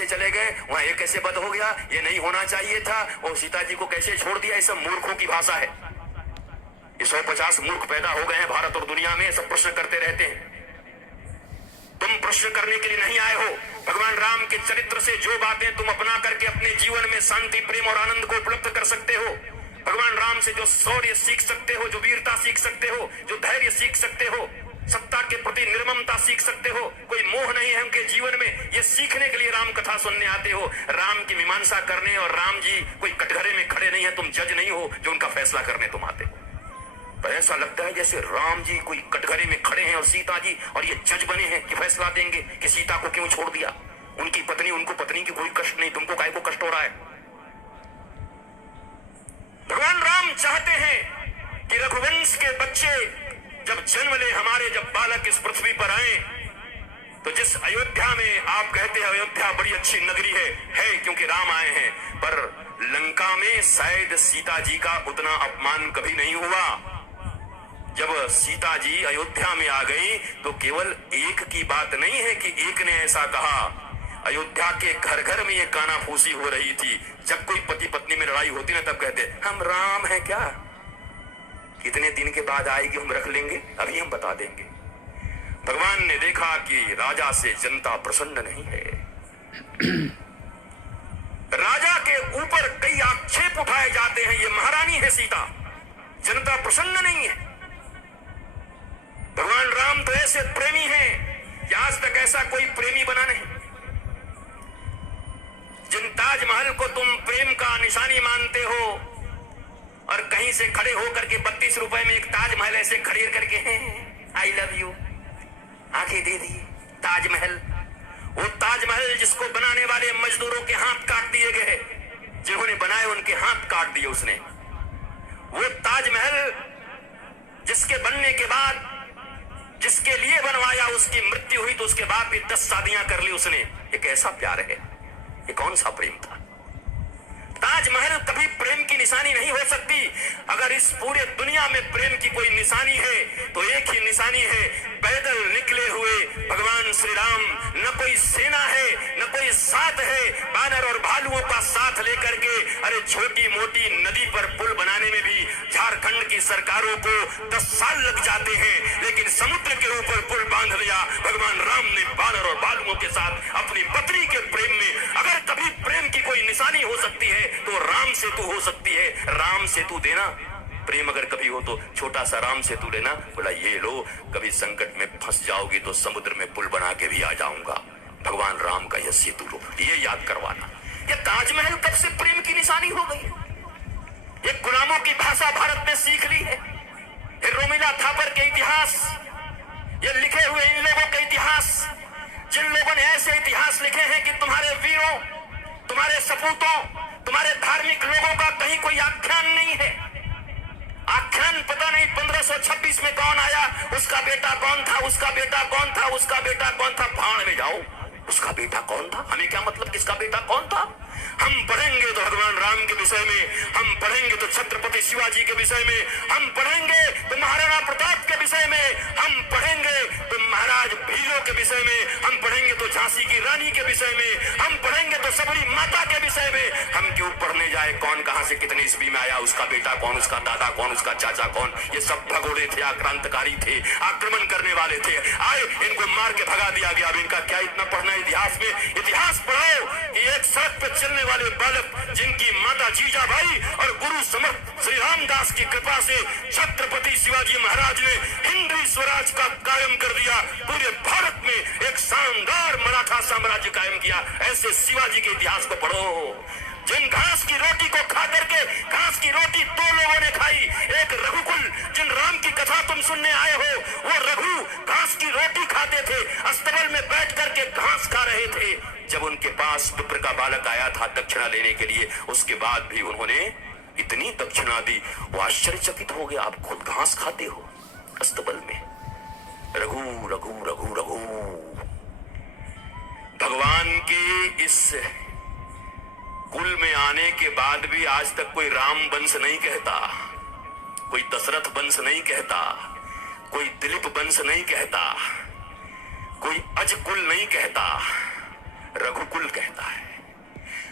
कैसे चले गए, वहां ये कैसे बद हो गया, ये नहीं होना चाहिए था, और सीता जी को कैसे छोड़ दिया, ये सब मूर्खों की भाषा है। ये 150 मूर्ख पैदा हो गए हैं भारत और दुनिया में, सब प्रश्न करते रहते हैं। तुम प्रश्न करने के लिए नहीं आए हो। भगवान राम के चरित्र से जो बातें तुम अपना करके अपने जीवन में शांति, प्रेम और आनंद को उपलब्ध कर सकते हो, भगवान राम से जो शौर्य सीख सकते हो, जो वीरता सीख सकते हो, जो धैर्य सीख सकते हो, सत्ता के प्रति निर्ममता सीख सकते हो, कोई मोह नहीं है उनके जीवन में, ये सीखने के लिए राम कथा सुनने आते हो, राम की मीमांसा करने। और राम जी कोई कटघरे में खड़े नहीं है, तुम जज नहीं हो जो उनका फैसला करने तुम आते हो। पर ऐसा लगता है जैसे राम जी कोई कटघरे में खड़े हैं और सीता जी और ये जज बने हैं कि फैसला देंगे कि सीता को क्यों छोड़ दिया। उनकी पत्नी, उनको पत्नी की कोई कष्ट नहीं, तुमको काहे को कष्ट हो रहा है। भगवान राम चाहते हैं कि रघुवंश के बच्चे जब जन्म ले, हमारे जब बालक इस पृथ्वी पर आए, तो जिस अयोध्या में आप कहते हैं अयोध्या बड़ी अच्छी नगरी है क्योंकि राम आए हैं, पर लंका में शायद सीता जी का उतना अपमान कभी नहीं हुआ। जब सीता जी अयोध्या में आ गई तो केवल एक की बात नहीं है कि एक ने ऐसा कहा, अयोध्या के घर घर में ये कानाफूसी हो रही थी। जब कोई पति पत्नी में लड़ाई होती ना, तब कहते हम राम है क्या, कितने दिन के बाद आएगी, हम रख लेंगे, अभी हम बता देंगे। भगवान ने देखा कि राजा से जनता प्रसन्न नहीं है। राजा के ऊपर कई आक्षेप उठाए जाते हैं, ये महारानी है सीता, जनता प्रसन्न नहीं है। भगवान राम तो ऐसे प्रेमी हैं कि आज तक ऐसा कोई प्रेमी बना नहीं। जिन ताजमहल को तुम प्रेम का निशानी मानते हो और कहीं से खड़े होकर के 32 रुपए में एक ताजमहल ऐसे खरीद करके आई लव यू आंखें दे दी, ताजमहल, वो ताजमहल जिसको बनाने वाले मजदूरों के हाथ काट दिए गए, जिन्होंने बनाए उनके हाथ काट दिए उसने। वो ताजमहल जिसके बनने के बाद, जिसके लिए बनवाया, उसकी मृत्यु हुई तो उसके बाद भी 10 शादियां कर ली उसने। ये कैसा प्यार है, ये कौन सा प्रेम था। ताजमहल कभी प्रेम की निशानी नहीं हो सकती। अगर इस पूरे दुनिया में प्रेम की कोई निशानी है तो एक ही निशानी है, पैदल निकले हुए भगवान श्री राम। न कोई सेना है, न कोई साथ है, बानर और भालुओं का साथ लेकर के। अरे छोटी मोटी नदी पर पुल बनाने में भी झारखंड की सरकारों को 10 साल लग जाते हैं, लेकिन समुद्र के ऊपर पुल बांध लिया भगवान राम ने बानर और भालुओं के साथ अपनी पत्नी के प्रेम में। अगर कभी प्रेम की कोई निशानी हो सकती है तो राम सेतु हो सकती है। राम सेतु देना प्रेम अगर कभी हो तो छोटा सा राम सेतु लेना, बोला ये लो, कभी संकट में फंस जाओगी तो समुद्र में पुल बना के भी आ जाऊंगा, भगवान राम का यह सेतु लो, ये याद करवाना। ये ताजमहल कब से प्रेम की निशानी हो गई। ये गुलामों की भाषा भारत ने सीख ली है। ये रोमिला थापर के इतिहास, ये लिखे हुए इन लोगों के इतिहास, जिन लोगों ने ऐसे इतिहास लिखे हैं कि तुम्हारे वीरों, तुम्हारे सपूतों, तुम्हारे धार्मिक लोगों का कहीं कोई आख्यान नहीं है। आख्यान पता नहीं 1526 में कौन आया, उसका बेटा कौन था, उसका बेटा कौन था, उसका बेटा कौन था। भाड़ में जाओ, उसका बेटा कौन था, हमें क्या मतलब किसका बेटा कौन था। हम पढ़ेंगे तो भगवान राम के विषय में, हम पढ़ेंगे तो छत्रपति शिवाजी के विषय में, हम पढ़ेंगे तो महाराणा प्रताप के विषय में, हम पढ़ेंगे तो महाराज भीलों के विषय में, हम पढ़ेंगे तो झांसी की रानी के विषय में, हम पढ़ेंगे तो सबरी माता के विषय में। हम क्यों पढ़ने जाए कौन कहां से कितने ईस्वी में आया, उसका बेटा कौन, उसका दादा कौन, उसका चाचा कौन। ये सब भगोड़े थे, आक्रांतकारी थे, आक्रमण करने वाले थे, आए इनको मार के भगा दिया गया। अब इनका क्या इतना पढ़ना इतिहास में। इतिहास पढ़ाओ कि एक सड़क पर चलने वाले बालक जिनकी माता जीजाबाई और गुरु समर्थ श्री रामदास की कृपा से छत्रपति शिवाजी महाराज ने हिंदवी स्वराज का कायम कर दिया, पूरे भारत में एक शानदार मराठा साम्राज्य कायम किया। ऐसे शिवाजी के इतिहास को पढ़ो। जिन घास की रोटी को खा करके, घास की रोटी 2 लोगों ने खाई, एक रघुकुल, जिन राम की कथा तुम सुनने आए हो, वो रघु घास की रोटी खाते थे, अस्तबल में बैठ करके घास खा रहे थे। जब उनके पास विप्र का बालक आया था दक्षिणा लेने के लिए, उसके बाद भी उन्होंने इतनी दक्षिणा दी, वो आश्चर्यचकित हो गए, आप खुद घास खाते हो अस्तबल में। रघु रघु रघु रघु। भगवान के इस कुल में आने के बाद भी आज तक कोई राम वंश नहीं कहता, कोई दशरथ वंश नहीं कहता, कोई दिलीप वंश नहीं कहता, कोई अज कुल नहीं कहता।